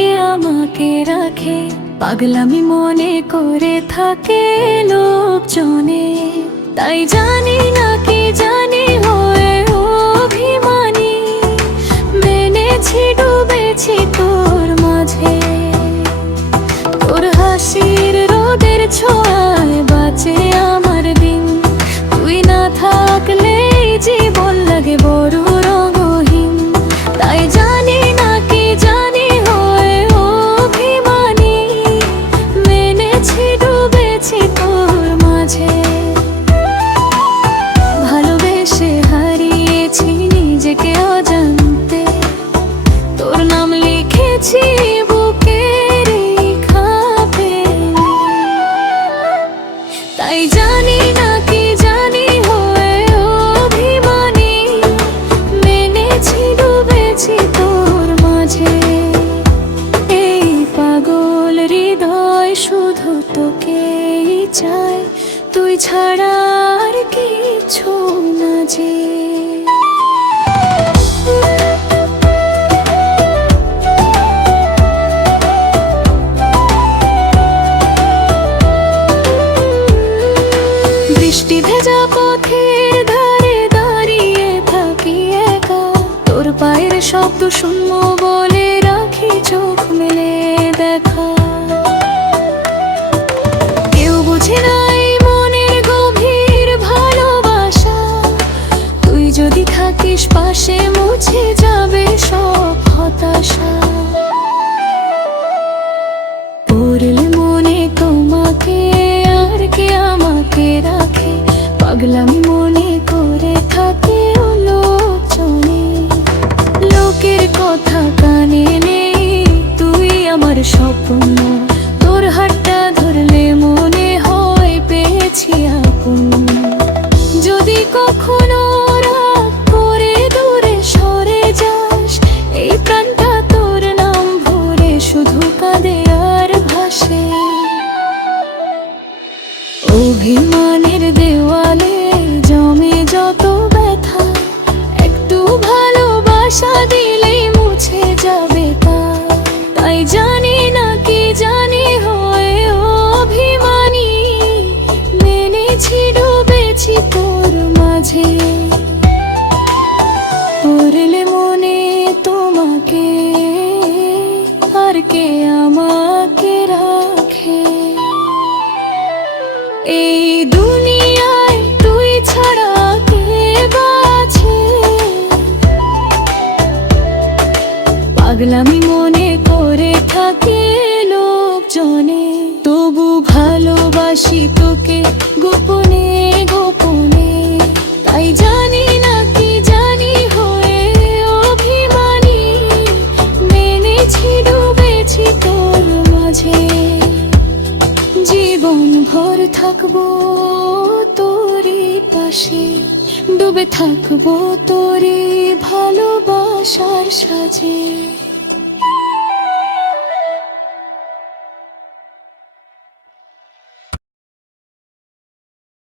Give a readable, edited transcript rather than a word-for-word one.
কে আমাকে রাখে, পাগলামি মনে করে থাকে লোকজনে। তাই জানি না কি জানি হয়ে অভিমানী, মেনেছি ডুবেছি তোর মাঝে। তোর হাসির রোদের ছোঁয়ায় বাঁচে আমার দিন, তুই না থাকলে জীবন লাগে বড় রঙহীন। তাই জানি না কি জানি হয়ে অভিমানী, মেনেছি ডুবেছি তোর মাঝে। ভালোবেসে হারিয়েছি নিজেকে অজান্তে, তোর নাম লিখেছি বুকের খাপে। তাই জানি না কি জানি হয়ে অভিমানী, মেনেছি ডুবেছি তোর মাঝে। এই পাগল হৃদয় শুধু তোকেই চায়, তুই ছাড়া আর কিছু না যে। বৃষ্টি ভেজা পথের ধারে দাঁড়িয়ে থাকি একা, তোর পায়ের শব্দ শুনবো বলে রাখি চোখ মেলে দেখা। কেউ বুঝে নাই মনের গভীর ভালোবাসা, তুই যদি থাকিস পাশে মুছে যাবে সব হতাশা। পড়লে মনে তোমাকে আর কে আমাকে রাখে, পাগলামি মনে করে থাকে লোকজনে। লোকের কথা কানে নেই, তুই আমার স্বপ্ন। তোর হাতটা ধরলে মনে হয় পেয়েছি আপন। যদি কখনো রাগ করে দূরে সরে যাস, এই প্রাণটা তোর নাম ভরে শুধু কাঁদে আর ভাসে। অভিমানের দেওয়ালে জমে যত ব্যথা, একটু ভালোবাসা দিলেই মুছে যাবে তা। তাই জানি না কি জানি হয়ে অভিমানী, মেনেছি ডুবেছি তোর মাঝে। পড়লে মনে তোমাকে আর কে আমাকে রাখে, এই দুনিয়ায় তুই ছাড়া কে বাঁচে। পাগলামি মনে করে থাকে লোকজনে, তবু ভালোবাসি তোকে গোপনে গোপনে। তাই জানি না কি জানি হয়ে অভিমানী, মেনেছি ডুবেছি তোর মাঝে। জীবন ভর থাকবো তোরই পাশে, ডুবে থাকবো তোরই ভালোবাসার সাজে।